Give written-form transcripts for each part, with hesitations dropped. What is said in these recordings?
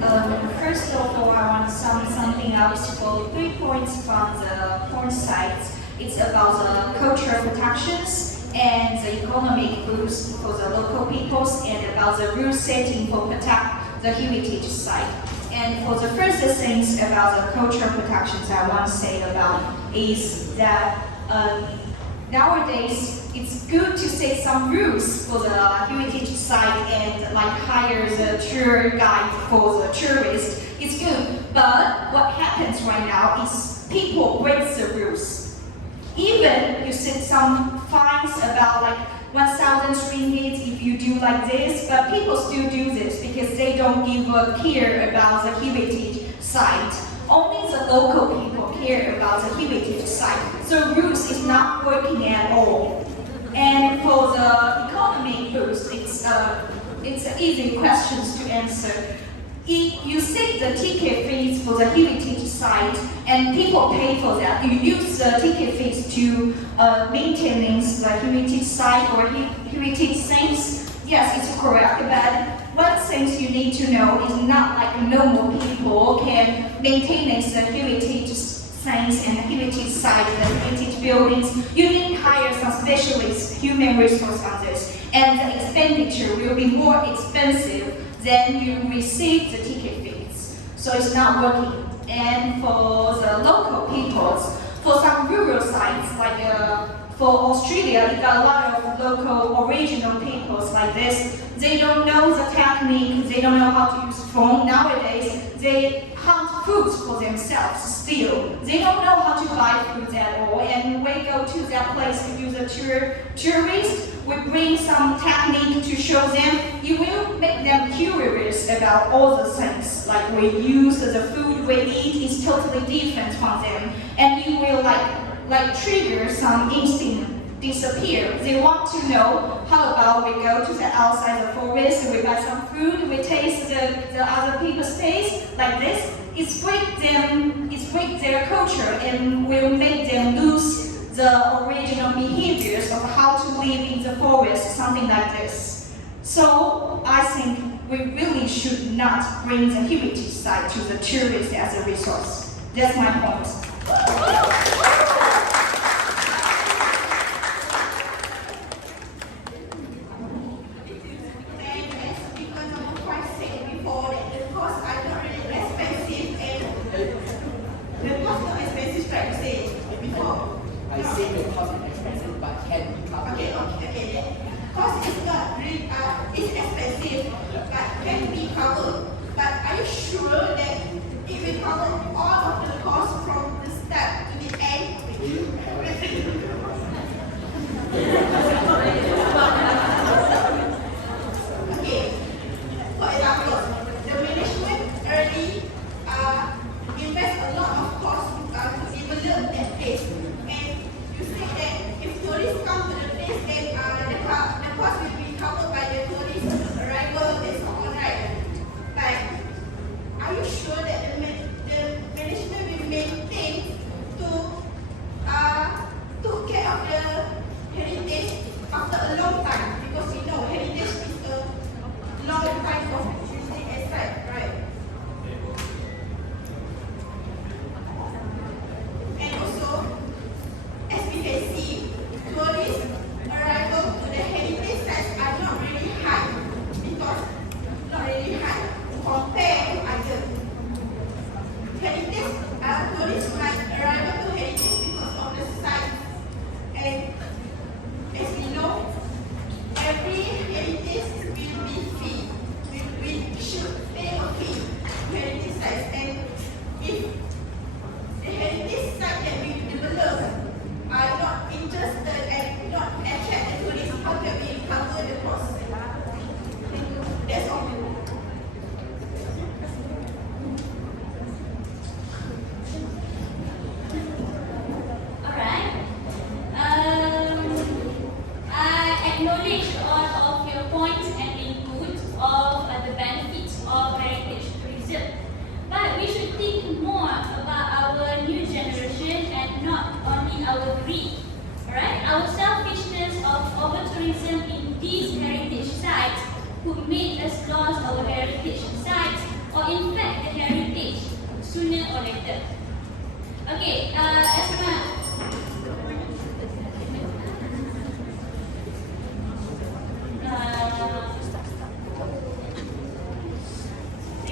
First of all, I want to sum something up for 3 points from the point side. It's about the cultural protections and the economic boost for the local peoples and about the rule setting for protect the heritage site. And for the first things about the cultural protections I want to say about is that nowadays it's good to set some rules for the heritage site and like hire the tour guide for the tourists. It's good, but what happens right now is people break the rules. Even you set some fines about like 1,000 ringgit if you do like this, but people still do this because they don't give a care about the heritage site. Only the local people care about the heritage site. So rules is not working at all. And for the economic boost, it's easy questions to answer. If you set the ticket fees for the heritage site and people pay for that, you use the ticket fees to maintenance the heritage site or heritage things, yes, it's correct. But one thing you need to know is not like normal people can maintain the heritage things and heritage site, the heritage buildings. You need to hire some specialists, human resource on this, and the expenditure will be more expensive than you receive the ticket fees. So it's not working. And for the local peoples, for some rural sites, like for Australia, you got a lot of local original peoples like this. They don't know the technique, they don't know how to use phone. Nowadays, they hunt foods for themselves still. They don't know how to buy food at all. And we go to that place to do the tourist. We bring some technique to show them. You will make them curious about all the things. Like we use the food we eat is totally different from them. And you will like trigger some instinct disappear. They want to know, how about we go to the outside the forest, we buy some food, we taste the other people's taste, like this. It's break their culture and will make them lose the original behaviors of how to live in the forest, something like this. So I think we really should not bring the heritage site to the tourists as a resource. That's my point. I say the cost is expensive, but can be covered. Okay. Cost is not really, it's expensive, but can be covered. But are you sure that it will cover all of the costs from the start to the end? Okay. For example, the management early invest a lot of cost to develop that place. You say that if tourists come to the place, then the cost will be covered by the tourist arrival and so on, right? But are you sure that the management will maintain to care of the heritage after a long time? Because we know heritage is a long time of using aside, right? And also, as we can see, tourist arrival to the heritage sites are not really high because not really high compared to other heritage. Tourists might arrive to heritage because of the site, and as we know, every heritage will be fee. We should pay a fee to heritage sites, and if the heritage site that we develop are not interested and not attract the tourists, how can we cover the cost? That's all.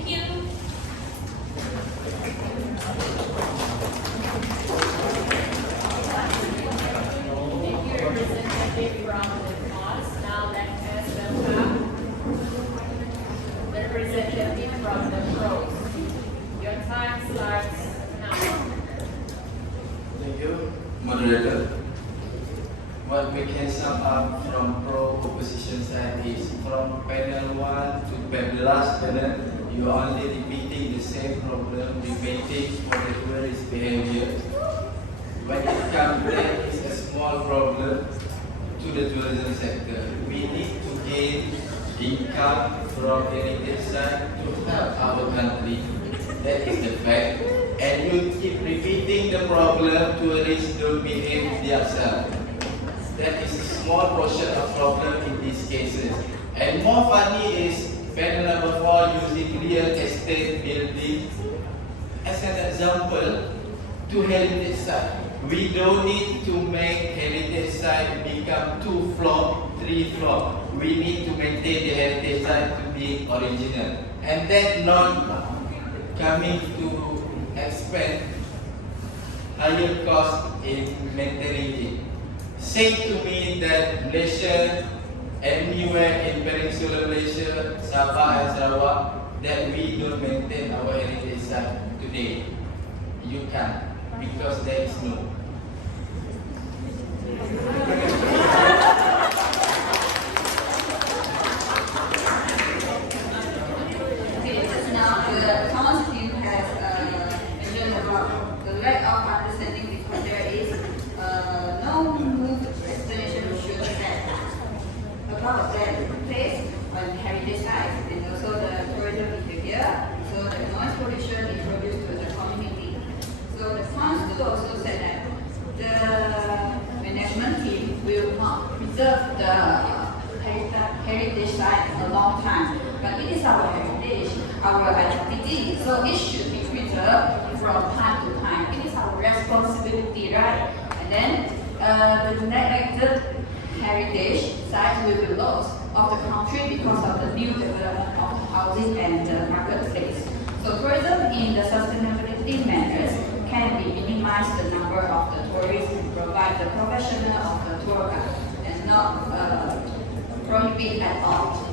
Thank you. Thank you, representative from the mosque. Now let us welcome the representative from the pros. Your time starts now. Thank you, moderator. What we can sum up from pro-opposition side is from panel 1 to the last panel, you are only repeating the same problem, repeating for the tourist behavior. When it comes to that, it's a small problem to the tourism sector. We need to gain income from heritage side to help our country. That is the fact. And you keep repeating the problem, tourists don't behave themselves. That is a small portion of problem in these cases. And more funny is panel number 4 using real estate building as an example to heritage site. We don't need to make heritage site become 2 floor, 3 floor. We need to maintain the heritage site to be original. And that not coming to expend higher cost in maintaining it. Say to me that Malaysia, anywhere in Peninsular Malaysia, Sabah and Sarawak, that we don't maintain our heritage site today. You can't, because there is no. Okay, just now the council team has mentioned about the lack of understanding because there is no moved explanation to show that about that place on heritage sites and also the tourism behavior. So the noise pollution introduced to the community. So the council also said that the management team will not preserve the heritage site a long time. But it is our heritage, our identity, so it should be preserved from time to time. It is our responsibility, right? And then the neglected heritage site will be lost of the country because of the new development of housing and the marketplace. So tourism in the sustainability measures can be minimize the number of the tourists and provide the professional of the tour guide and not prohibit at all.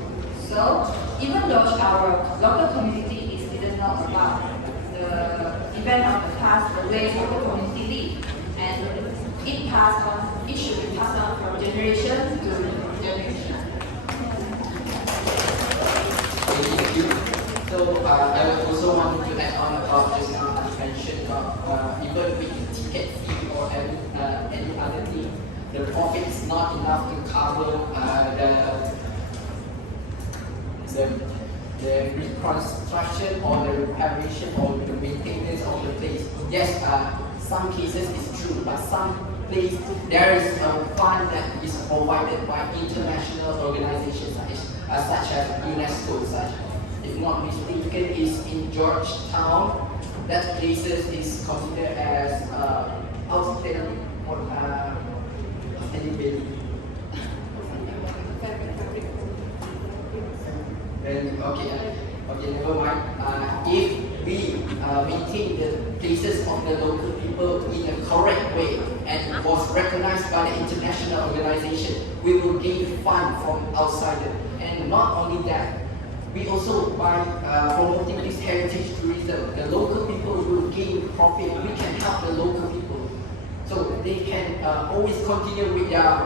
So even though our local community is didn't know about the event of the past, the ways of the community live, and it passed on, it should be passed on from generation to generation. Thank you. So I would also want to add on about just now you mentioned about even with the ticket fee or any other thing, the profit is not enough to cover the reconstruction or the reparation or the maintenance of the place. Yes, some cases it's true, but some place there is a fund that is provided by international organizations such as UNESCO, such if not mistaken is in Georgetown. That places is considered as outstanding or outstanding. Then okay, never mind. If we maintain the places of the local people in a correct way and was recognized by the international organization, we will gain fund from outside. And not only that, we also by promoting this heritage tourism, the local people will gain profit. We can help the local people, so they can always continue with their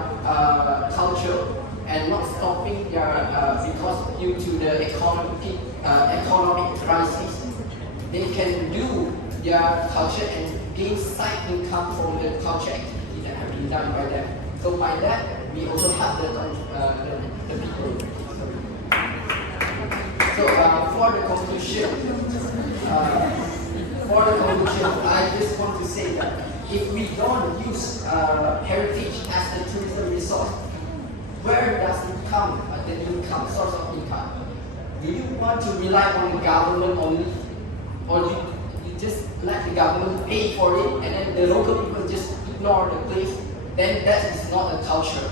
culture and not stopping their because due to the economic crisis, they can do their culture and gain side income from the culture activity that have been done by them. So by that, we also help the people. So for the conclusion, I just want to say that if we don't use heritage as a tourism resource, where does it come, the income, source of income? Do you want to rely on the government only? Or you just let the government pay for it and then the local people just ignore the place? Then that is not a culture.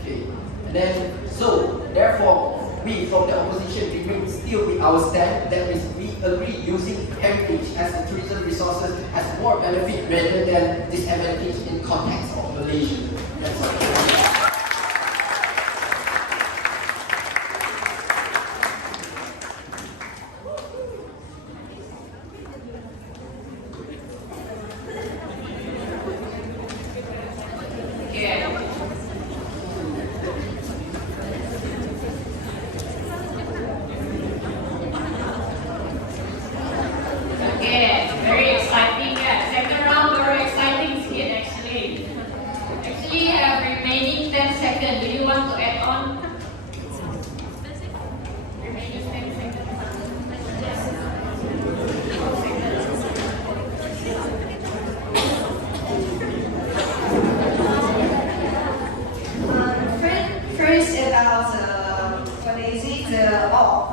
Okay. And then, so, therefore, we from the opposition remain still with our stand, that is we agree using heritage as a tourism resources has more benefit rather than disadvantage in context of Malaysia. That's all. Okay. Okay, very exciting. Yeah, second round, very exciting skit actually. Actually, remaining 10 seconds. Do you want to add on? Remaining 10 seconds. First about what is it?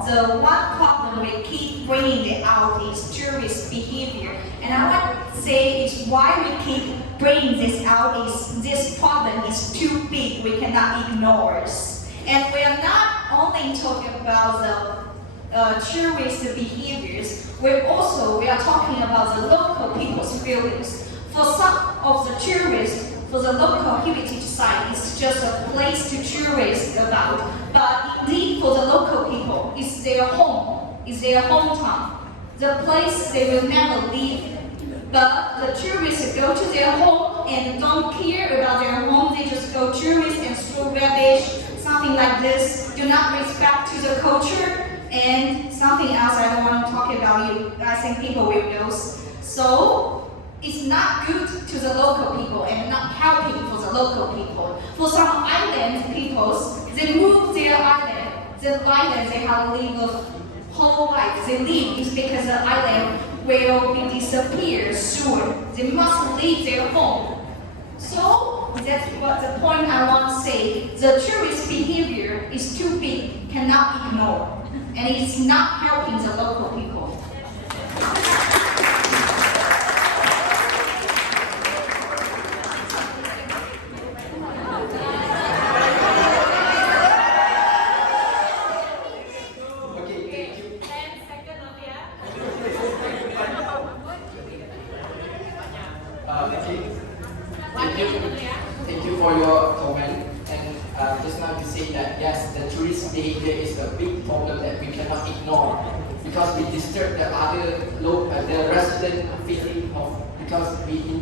The one problem we keep bringing out is tourist behavior, and I want to say is why we keep bringing this out is this problem is too big. We cannot ignore it. And we are not only talking about the tourist behaviors. We are talking about the local people's feelings. For some of the tourists, for the local heritage site, it's just a place to tourist about. But indeed, for the local people, it's their home, it's their hometown, the place they will never leave. But the tourists go to their home and don't care about their home. They just go tourist and throw rubbish, something like this. Do not respect to the culture and something else I don't want to talk about. I think people will know. So it's not good to the local people and not helping for the local people. For some island peoples, they move their island. The island they have lived a whole life. They leave is because the island will be disappear soon. They must leave their home. So that's what the point I want to say. The tourist behavior is too big, cannot ignore, and it's not helping the local people. Okay, 10 seconds of ya. Okay. One Thank you. minute ya. Thank you for your comment. And just now you say that yes, the tourist behavior is a big problem that we cannot ignore because we disturb the the resident feeling of because we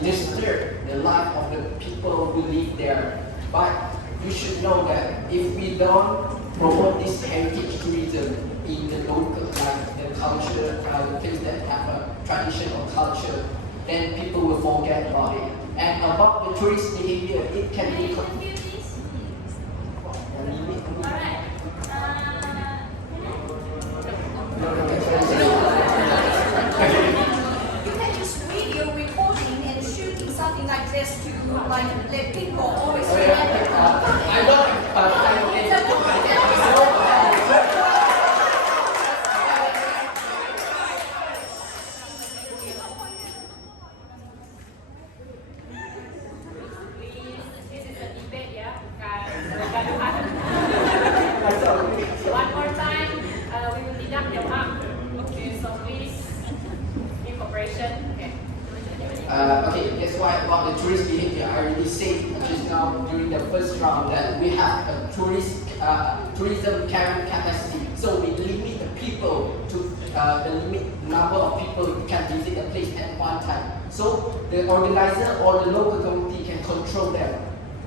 disturb the life of the people who live there. But you should know that if we don't promote this heritage tourism in the local, like the culture, the things that have a tradition or culture, then people will forget about it. And about the tourist behavior, it can be. Alright. You can use video recording and shooting something like this to like let people always remember. I don't have time. This is a debate ya, bukan pergaduhan. One more time, we will deduct your mark. Okay, so please, in cooperation. Okay. Okay, that's why about the tourist behavior, I already said just now during the first round that we have a tourism carrying capacity. So we limit the people to the limit number of people who can visit a place at one time. So the organizer or the local community can control them.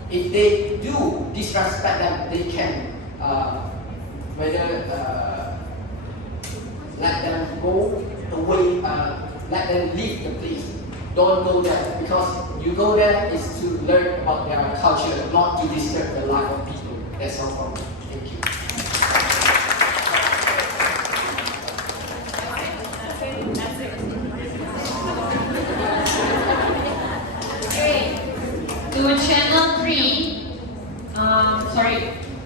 If they do disrespect them, they can let them go away, let them leave the place. Don't go there because you go there is to learn about their culture, not to disturb the life of people. That's all from me. Thank you. That's it. Okay. To channel 3,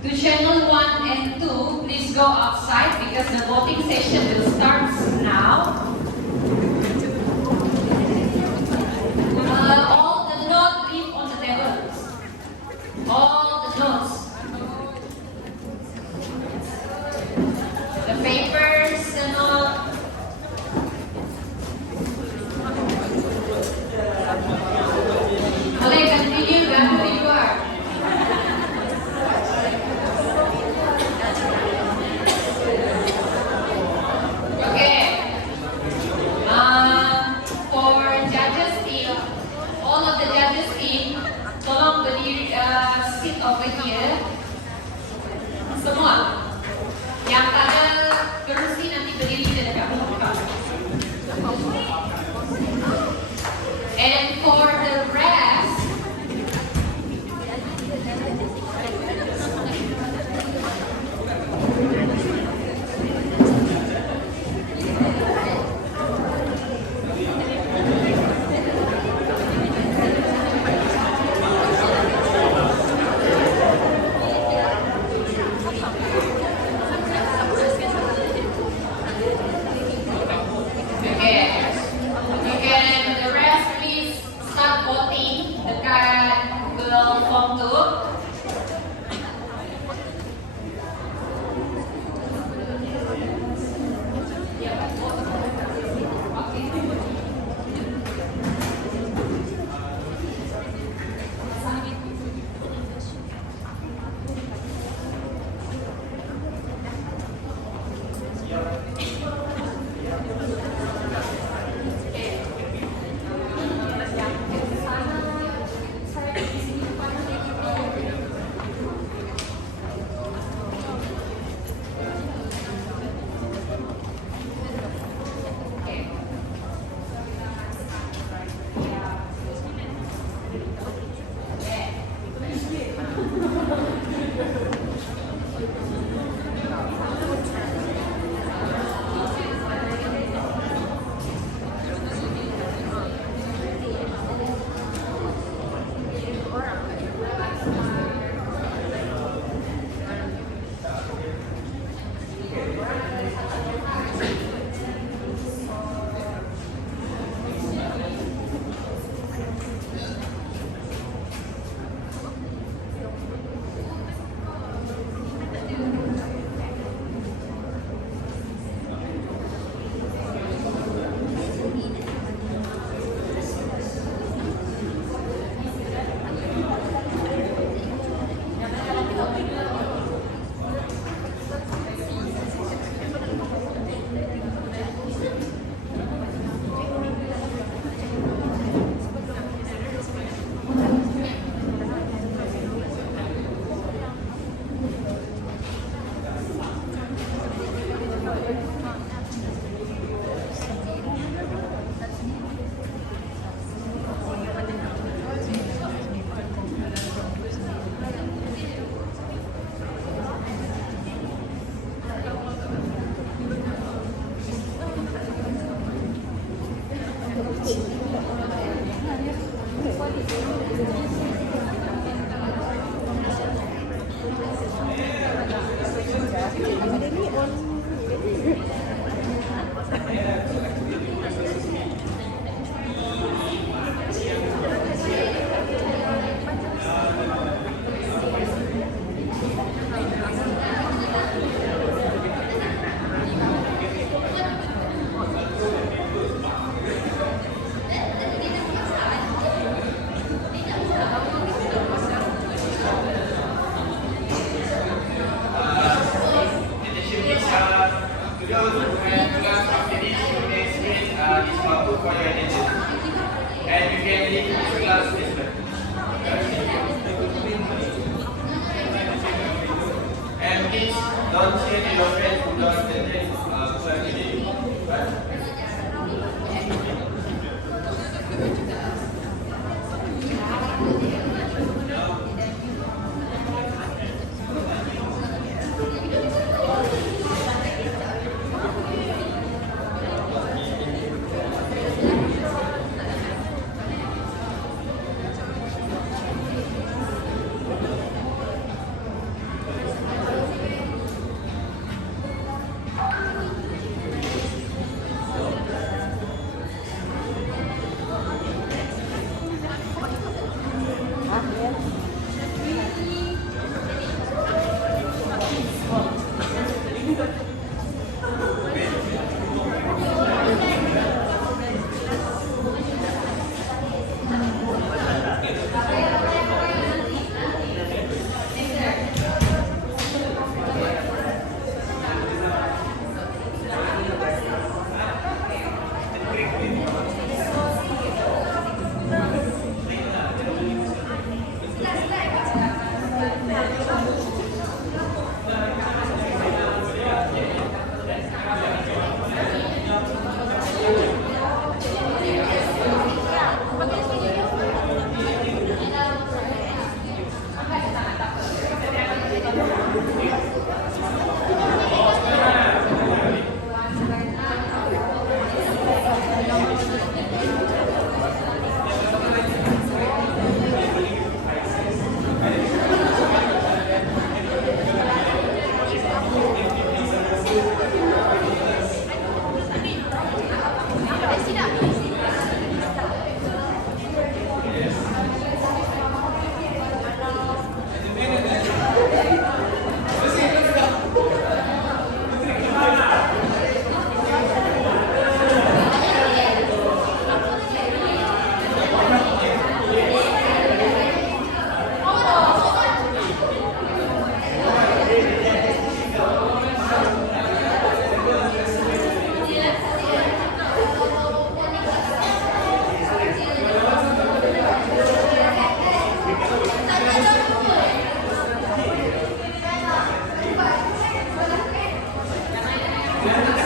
to channel 1 and 2, please go outside because the voting session will start now. All the notes leave on the table. All the notes. To those who have class after this, next week is Mampu for your attendance. And you can leave this class this way. And please don't share to your friends who don't attend class today. Right? Terima